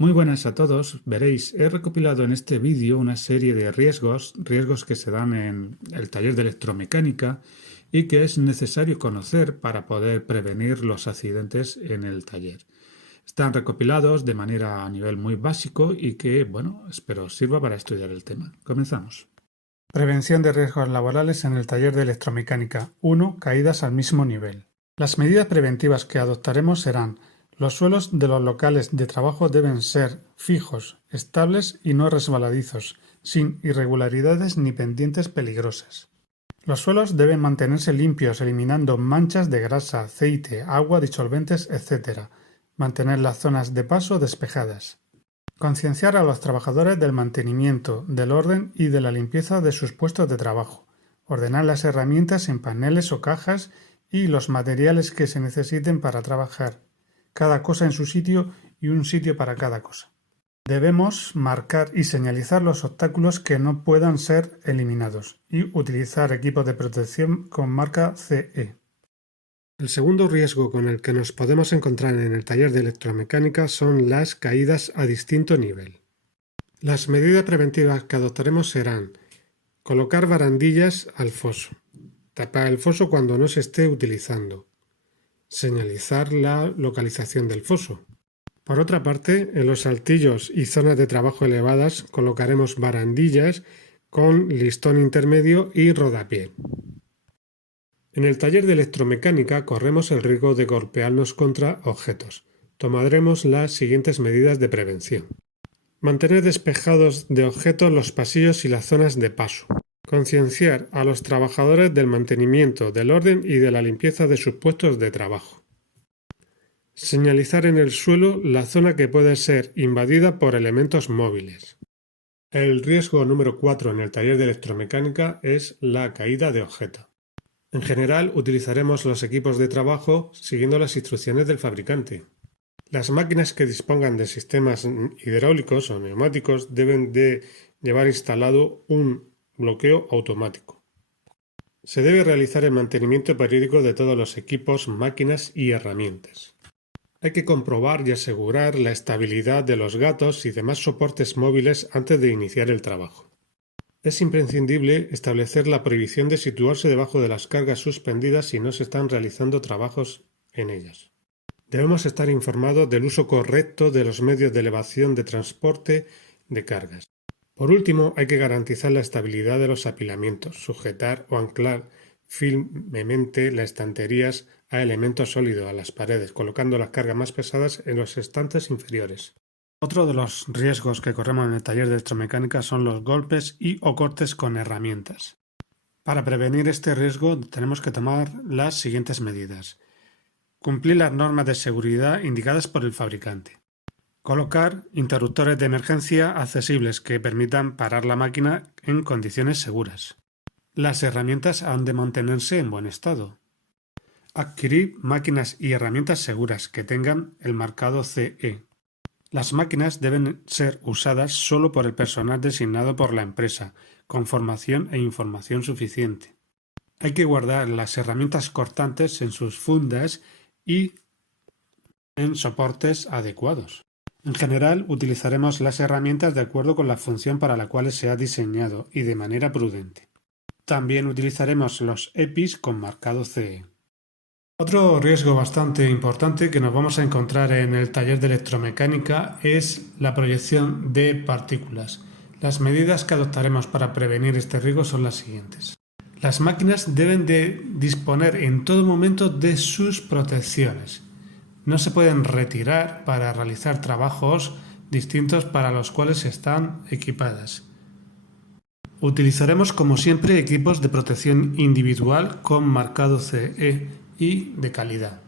Muy buenas a todos. Veréis, he recopilado en este vídeo una serie de riesgos que se dan en el taller de electromecánica y que es necesario conocer para poder prevenir los accidentes en el taller. Están recopilados de manera a nivel muy básico y que, bueno, espero os sirva para estudiar el tema. Comenzamos. Prevención de riesgos laborales en el taller de electromecánica. 1. Caídas al mismo nivel. Las medidas preventivas que adoptaremos serán: los suelos de los locales de trabajo deben ser fijos, estables y no resbaladizos, sin irregularidades ni pendientes peligrosas. Los suelos deben mantenerse limpios, eliminando manchas de grasa, aceite, agua, disolventes, etc. Mantener las zonas de paso despejadas. Concienciar a los trabajadores del mantenimiento, del orden y de la limpieza de sus puestos de trabajo. Ordenar las herramientas en paneles o cajas y los materiales que se necesiten para trabajar. Cada cosa en su sitio y un sitio para cada cosa. Debemos marcar y señalizar los obstáculos que no puedan ser eliminados y utilizar equipos de protección con marca CE. El segundo riesgo con el que nos podemos encontrar en el taller de electromecánica son las caídas a distinto nivel. Las medidas preventivas que adoptaremos serán: colocar barandillas al foso, tapar el foso cuando no se esté utilizando, señalizar la localización del foso. Por otra parte, en los altillos y zonas de trabajo elevadas colocaremos barandillas con listón intermedio y rodapié. En el taller de electromecánica corremos el riesgo de golpearnos contra objetos. Tomaremos las siguientes medidas de prevención. Mantener despejados de objetos los pasillos y las zonas de paso. Concienciar a los trabajadores del mantenimiento, del orden y de la limpieza de sus puestos de trabajo. Señalizar en el suelo la zona que puede ser invadida por elementos móviles. El riesgo número 4 en el taller de electromecánica es la caída de objetos. En general, utilizaremos los equipos de trabajo siguiendo las instrucciones del fabricante. Las máquinas que dispongan de sistemas hidráulicos o neumáticos deben de llevar instalado un bloqueo automático. Se debe realizar el mantenimiento periódico de todos los equipos, máquinas y herramientas. Hay que comprobar y asegurar la estabilidad de los gatos y demás soportes móviles antes de iniciar el trabajo. Es imprescindible establecer la prohibición de situarse debajo de las cargas suspendidas si no se están realizando trabajos en ellas. Debemos estar informados del uso correcto de los medios de elevación de transporte de cargas. Por último, hay que garantizar la estabilidad de los apilamientos, sujetar o anclar firmemente las estanterías a elementos sólidos, a las paredes, colocando las cargas más pesadas en los estantes inferiores. Otro de los riesgos que corremos en el taller de electromecánica son los golpes y o cortes con herramientas. Para prevenir este riesgo tenemos que tomar las siguientes medidas. Cumplir las normas de seguridad indicadas por el fabricante. Colocar interruptores de emergencia accesibles que permitan parar la máquina en condiciones seguras. Las herramientas han de mantenerse en buen estado. Adquirir máquinas y herramientas seguras que tengan el marcado CE. Las máquinas deben ser usadas solo por el personal designado por la empresa, con formación e información suficiente. Hay que guardar las herramientas cortantes en sus fundas y en soportes adecuados. En general, utilizaremos las herramientas de acuerdo con la función para la cual se ha diseñado y de manera prudente. También utilizaremos los EPIs con marcado CE. Otro riesgo bastante importante que nos vamos a encontrar en el taller de electromecánica es la proyección de partículas. Las medidas que adoptaremos para prevenir este riesgo son las siguientes. Las máquinas deben de disponer en todo momento de sus protecciones. No se pueden retirar para realizar trabajos distintos para los cuales están equipadas. Utilizaremos como siempre equipos de protección individual con marcado CE y de calidad.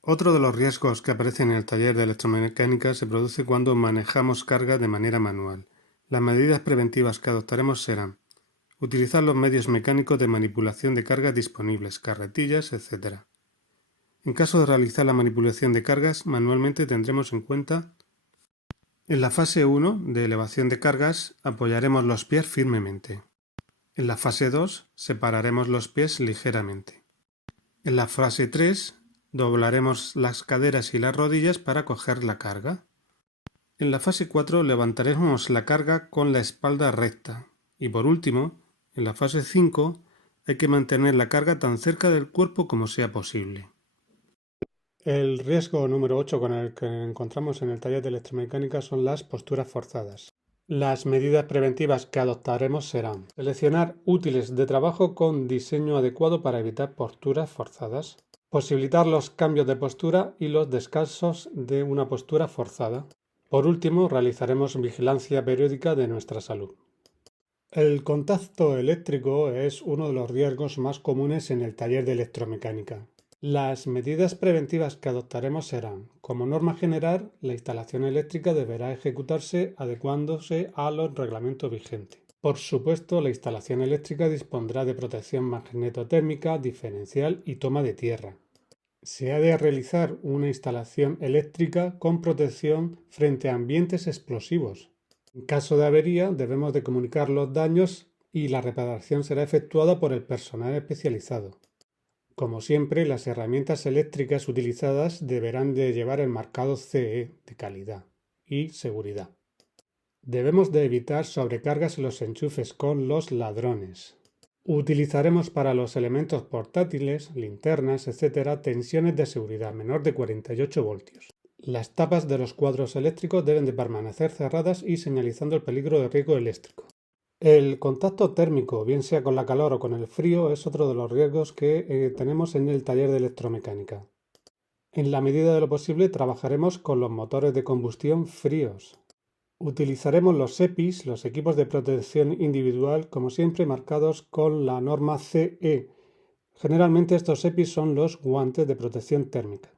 Otro de los riesgos que aparecen en el taller de electromecánica se produce cuando manejamos carga de manera manual. Las medidas preventivas que adoptaremos serán: utilizar los medios mecánicos de manipulación de cargas disponibles, carretillas, etc. En caso de realizar la manipulación de cargas manualmente tendremos en cuenta: en la fase 1 de elevación de cargas apoyaremos los pies firmemente. En la fase 2 separaremos los pies ligeramente. En la fase 3 doblaremos las caderas y las rodillas para coger la carga. En la fase 4 levantaremos la carga con la espalda recta. Y por último, en la fase 5 hay que mantener la carga tan cerca del cuerpo como sea posible. El riesgo número 8 con el que encontramos en el taller de electromecánica son las posturas forzadas. Las medidas preventivas que adoptaremos serán: seleccionar útiles de trabajo con diseño adecuado para evitar posturas forzadas, posibilitar los cambios de postura y los descansos de una postura forzada. Por último, realizaremos vigilancia periódica de nuestra salud. El contacto eléctrico es uno de los riesgos más comunes en el taller de electromecánica. Las medidas preventivas que adoptaremos serán: como norma general, la instalación eléctrica deberá ejecutarse adecuándose a los reglamentos vigentes. Por supuesto, la instalación eléctrica dispondrá de protección magnetotérmica, diferencial y toma de tierra. Se ha de realizar una instalación eléctrica con protección frente a ambientes explosivos. En caso de avería, debemos de comunicar los daños y la reparación será efectuada por el personal especializado. Como siempre, las herramientas eléctricas utilizadas deberán de llevar el marcado CE de calidad y seguridad. Debemos de evitar sobrecargas en los enchufes con los ladrones. Utilizaremos para los elementos portátiles, linternas, etc., tensiones de seguridad menor de 48 voltios. Las tapas de los cuadros eléctricos deben de permanecer cerradas y señalizando el peligro de riesgo eléctrico. El contacto térmico, bien sea con la calor o con el frío, es otro de los riesgos que tenemos en el taller de electromecánica. En la medida de lo posible trabajaremos con los motores de combustión fríos. Utilizaremos los EPIs, los equipos de protección individual, como siempre marcados con la norma CE. Generalmente estos EPIs son los guantes de protección térmica.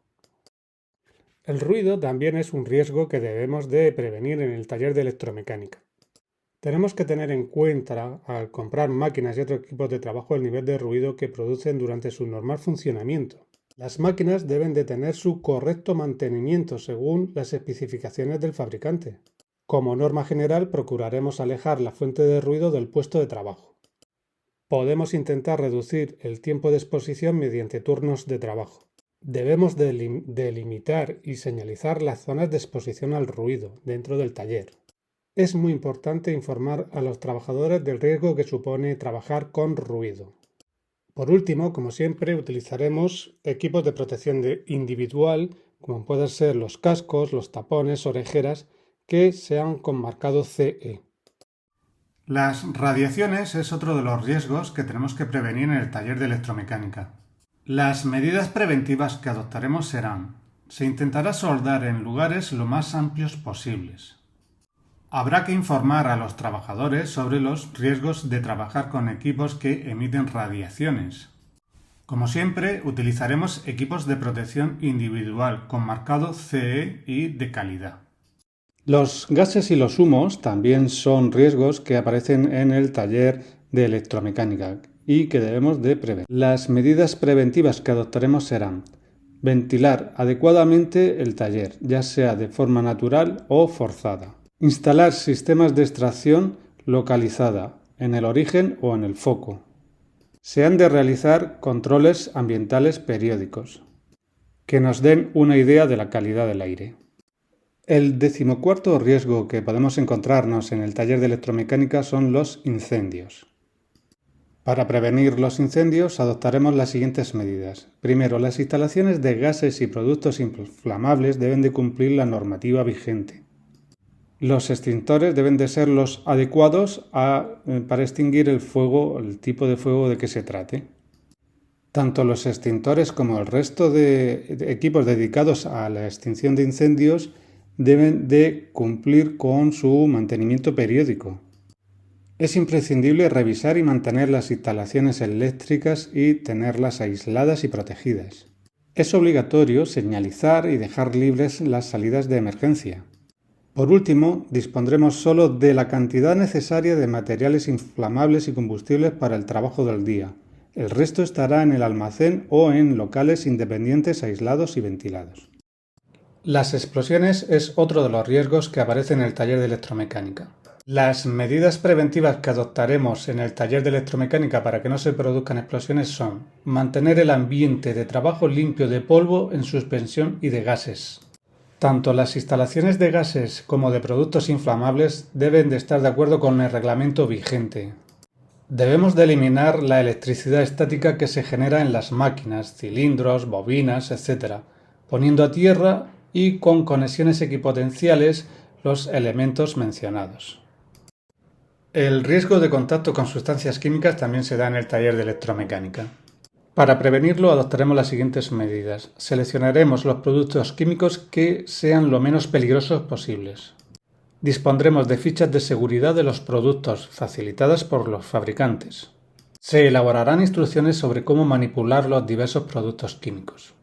El ruido también es un riesgo que debemos de prevenir en el taller de electromecánica. Tenemos que tener en cuenta al comprar máquinas y otros equipos de trabajo el nivel de ruido que producen durante su normal funcionamiento. Las máquinas deben de tener su correcto mantenimiento según las especificaciones del fabricante. Como norma general, procuraremos alejar la fuente de ruido del puesto de trabajo. Podemos intentar reducir el tiempo de exposición mediante turnos de trabajo. Debemos delimitar y señalizar las zonas de exposición al ruido dentro del taller. Es muy importante informar a los trabajadores del riesgo que supone trabajar con ruido. Por último, como siempre, utilizaremos equipos de protección individual, como pueden ser los cascos, los tapones, orejeras, que sean con marcado CE. Las radiaciones es otro de los riesgos que tenemos que prevenir en el taller de electromecánica. Las medidas preventivas que adoptaremos serán: se intentará soldar en lugares lo más amplios posibles. Habrá que informar a los trabajadores sobre los riesgos de trabajar con equipos que emiten radiaciones. Como siempre, utilizaremos equipos de protección individual con marcado CE y de calidad. Los gases y los humos también son riesgos que aparecen en el taller de electromecánica y que debemos de prever. Las medidas preventivas que adoptaremos serán: ventilar adecuadamente el taller, ya sea de forma natural o forzada. Instalar sistemas de extracción localizada en el origen o en el foco. Se han de realizar controles ambientales periódicos que nos den una idea de la calidad del aire. El 14º riesgo que podemos encontrarnos en el taller de electromecánica son los incendios. Para prevenir los incendios adoptaremos las siguientes medidas. Primero, las instalaciones de gases y productos inflamables deben de cumplir la normativa vigente. Los extintores deben de ser los adecuados para extinguir el fuego, el tipo de fuego de que se trate. Tanto los extintores como el resto de equipos dedicados a la extinción de incendios deben de cumplir con su mantenimiento periódico. Es imprescindible revisar y mantener las instalaciones eléctricas y tenerlas aisladas y protegidas. Es obligatorio señalizar y dejar libres las salidas de emergencia. Por último, dispondremos solo de la cantidad necesaria de materiales inflamables y combustibles para el trabajo del día. El resto estará en el almacén o en locales independientes aislados y ventilados. Las explosiones es otro de los riesgos que aparece en el taller de electromecánica. Las medidas preventivas que adoptaremos en el taller de electromecánica para que no se produzcan explosiones son: mantener el ambiente de trabajo limpio de polvo en suspensión y de gases. Tanto las instalaciones de gases como de productos inflamables deben de estar de acuerdo con el reglamento vigente. Debemos de eliminar la electricidad estática que se genera en las máquinas, cilindros, bobinas, etc., poniendo a tierra y con conexiones equipotenciales los elementos mencionados. El riesgo de contacto con sustancias químicas también se da en el taller de electromecánica. Para prevenirlo adoptaremos las siguientes medidas. Seleccionaremos los productos químicos que sean lo menos peligrosos posibles. Dispondremos de fichas de seguridad de los productos facilitadas por los fabricantes. Se elaborarán instrucciones sobre cómo manipular los diversos productos químicos.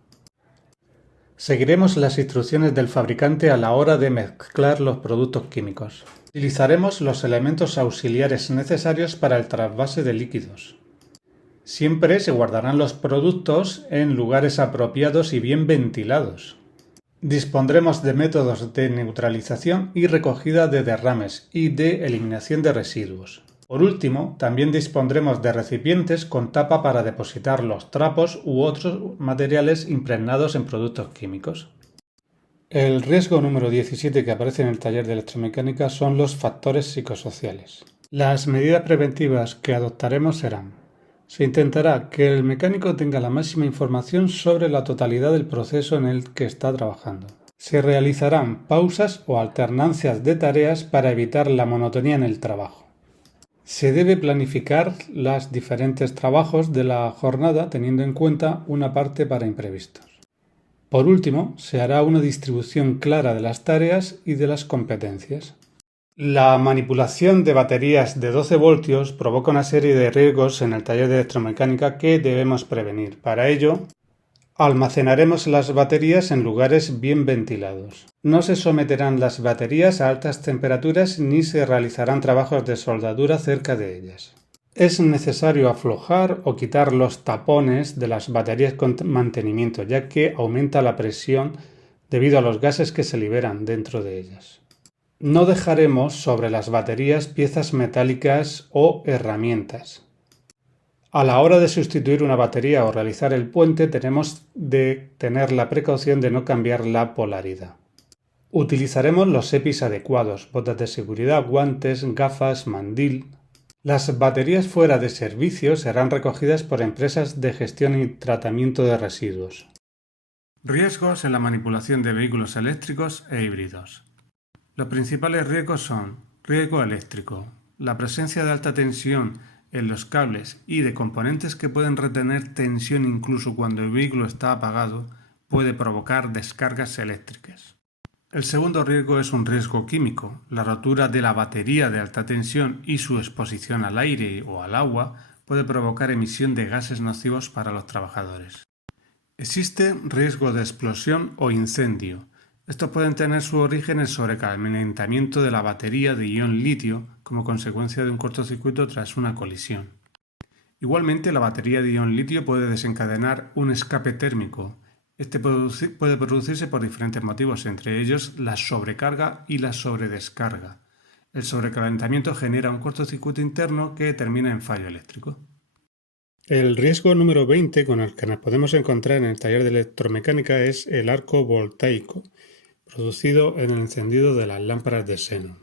Seguiremos las instrucciones del fabricante a la hora de mezclar los productos químicos. Utilizaremos los elementos auxiliares necesarios para el trasvase de líquidos. Siempre se guardarán los productos en lugares apropiados y bien ventilados. Dispondremos de métodos de neutralización y recogida de derrames y de eliminación de residuos. Por último, también dispondremos de recipientes con tapa para depositar los trapos u otros materiales impregnados en productos químicos. El riesgo número 17 que aparece en el taller de electromecánica son los factores psicosociales. Las medidas preventivas que adoptaremos serán: se intentará que el mecánico tenga la máxima información sobre la totalidad del proceso en el que está trabajando. Se realizarán pausas o alternancias de tareas para evitar la monotonía en el trabajo. Se debe planificar los diferentes trabajos de la jornada teniendo en cuenta una parte para imprevistos. Por último, se hará una distribución clara de las tareas y de las competencias. La manipulación de baterías de 12 voltios provoca una serie de riesgos en el taller de electromecánica que debemos prevenir. Para ello, almacenaremos las baterías en lugares bien ventilados. No se someterán las baterías a altas temperaturas ni se realizarán trabajos de soldadura cerca de ellas. Es necesario aflojar o quitar los tapones de las baterías con mantenimiento, ya que aumenta la presión debido a los gases que se liberan dentro de ellas. No dejaremos sobre las baterías piezas metálicas o herramientas. A la hora de sustituir una batería o realizar el puente, tenemos de tener la precaución de no cambiar la polaridad. Utilizaremos los EPIs adecuados, botas de seguridad, guantes, gafas, mandil. Las baterías fuera de servicio serán recogidas por empresas de gestión y tratamiento de residuos. Riesgos en la manipulación de vehículos eléctricos e híbridos. Los principales riesgos son: riesgo eléctrico, la presencia de alta tensión en los cables y de componentes que pueden retener tensión incluso cuando el vehículo está apagado, puede provocar descargas eléctricas. El segundo riesgo es un riesgo químico. La rotura de la batería de alta tensión y su exposición al aire o al agua puede provocar emisión de gases nocivos para los trabajadores. Existe riesgo de explosión o incendio. Estos pueden tener su origen en el sobrecalentamiento de la batería de ion litio como consecuencia de un cortocircuito tras una colisión. Igualmente, la batería de ion litio puede desencadenar un escape térmico. Este puede producirse por diferentes motivos, entre ellos la sobrecarga y la sobredescarga. El sobrecalentamiento genera un cortocircuito interno que termina en fallo eléctrico. El riesgo número 20 con el que nos podemos encontrar en el taller de electromecánica es el arco voltaico, producido en el encendido de las lámparas de xenón.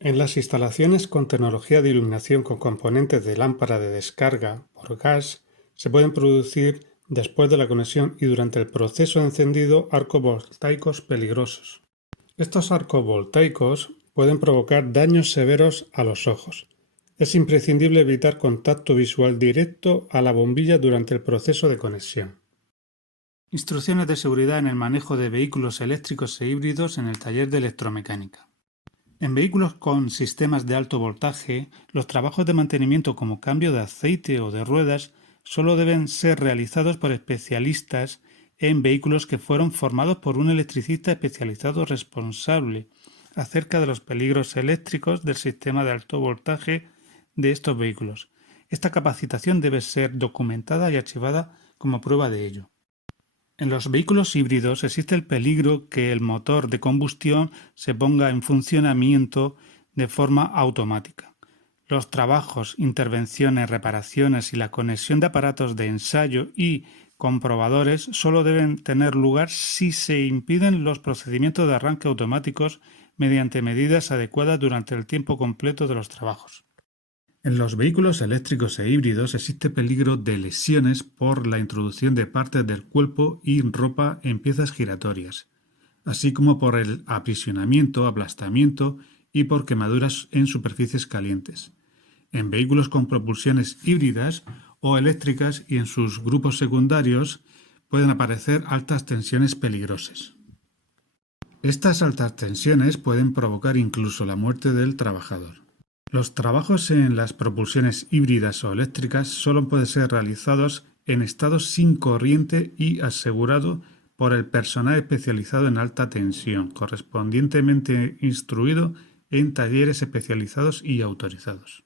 En las instalaciones con tecnología de iluminación con componentes de lámpara de descarga por gas, se pueden producir después de la conexión y durante el proceso de encendido arcos voltaicos peligrosos. Estos arcos voltaicos pueden provocar daños severos a los ojos. Es imprescindible evitar contacto visual directo a la bombilla durante el proceso de conexión. Instrucciones de seguridad en el manejo de vehículos eléctricos e híbridos en el taller de electromecánica. En vehículos con sistemas de alto voltaje, los trabajos de mantenimiento como cambio de aceite o de ruedas solo deben ser realizados por especialistas en vehículos que fueron formados por un electricista especializado responsable acerca de los peligros eléctricos del sistema de alto voltaje de estos vehículos. Esta capacitación debe ser documentada y archivada como prueba de ello. En los vehículos híbridos existe el peligro que el motor de combustión se ponga en funcionamiento de forma automática. Los trabajos, intervenciones, reparaciones y la conexión de aparatos de ensayo y comprobadores solo deben tener lugar si se impiden los procedimientos de arranque automáticos mediante medidas adecuadas durante el tiempo completo de los trabajos. En los vehículos eléctricos e híbridos existe peligro de lesiones por la introducción de partes del cuerpo y ropa en piezas giratorias, así como por el aprisionamiento, aplastamiento y por quemaduras en superficies calientes. En vehículos con propulsiones híbridas o eléctricas y en sus grupos secundarios pueden aparecer altas tensiones peligrosas. Estas altas tensiones pueden provocar incluso la muerte del trabajador. Los trabajos en las propulsiones híbridas o eléctricas solo pueden ser realizados en estado sin corriente y asegurado por el personal especializado en alta tensión, correspondientemente instruido en talleres especializados y autorizados.